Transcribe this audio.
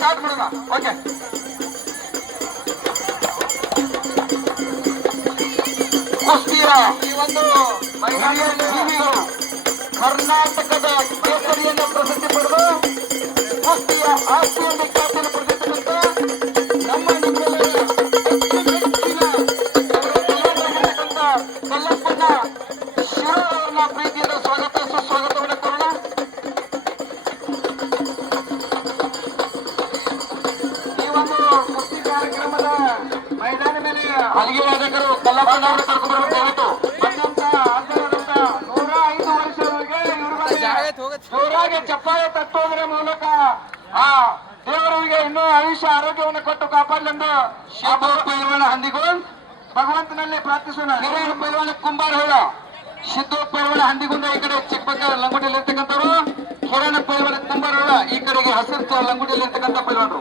Okay. ಕುಸ್ತಿಯ ಈ ಒಂದು ಕರ್ನಾಟಕದ ಕೇಸರಿಯನ್ನು ಪ್ರಸಿದ್ಧಿ ಪಡೆದು ಕುಸ್ತಿಯ ಆಸ್ತಿಯನ್ನು ಖ್ಯಾತಿಯನ್ನು ಪಡೆದಿರ್ತಕ್ಕಂಥ ನಮ್ಮ ನಿಮ್ಮಲ್ಲಿ ಕಲ್ಲಪ್ಪನ ಶಿವರವರನ್ನ ಪ್ರೀತಿಯಿಂದ ಸ್ವಾಗತ ಸುಸ್ವಾಗತವನ್ನು ಅಲ್ಲಿಗೆ ಯಾದಕರು ಕಲ್ಲಪ್ಪನವರು ಕರ್ಕೊಂಡು ದಯವಿಟ್ಟು. ನೂರ ಐದು ವರ್ಷದವರೆಗೆ ಜೋರಾಗಿ ಚಪ್ಪಾಳೆ ತಟ್ಟುವುದರ ಮೂಲಕ ಆ ದೇವರಿಗೆ ಇನ್ನೂ ಆಯುಷ್ಯ ಆರೋಗ್ಯವನ್ನು ಕೊಟ್ಟು ಕಾಪಾಡಲೆಂದು ಶಿವ ಪೈಲ್ವಾನ ಹಂದಿಗೋಳ್. ಭಗವಂತನಲ್ಲಿ ಪ್ರಾರ್ಥಿಸೋಣ. ಹಿರಿಯ ಪೈಲ್ವಾನ ಕುಂಬಾರ ಹೇಳ. ಸಿದ್ದು ಪೈಲ್ವಾನ ಹಂದಿಗುಂದ ಈ ಕಡೆ ಚಿಕ್ಕಬಕ್ಕ ಲಂಗೋಟಿಯಲ್ಲಿ ಇರ್ತಕ್ಕಂಥವ್ರು ಕಿರಣ ಪೈಲ್ವಾನ ಕುಂಬಾರ ಈ ಕಡೆಗೆ ಹಸಿರು ಲಂಗೋಟಿಯಲ್ಲಿ ಇರ್ತಕ್ಕಂಥ ಪೈಲ್ವಾನರು.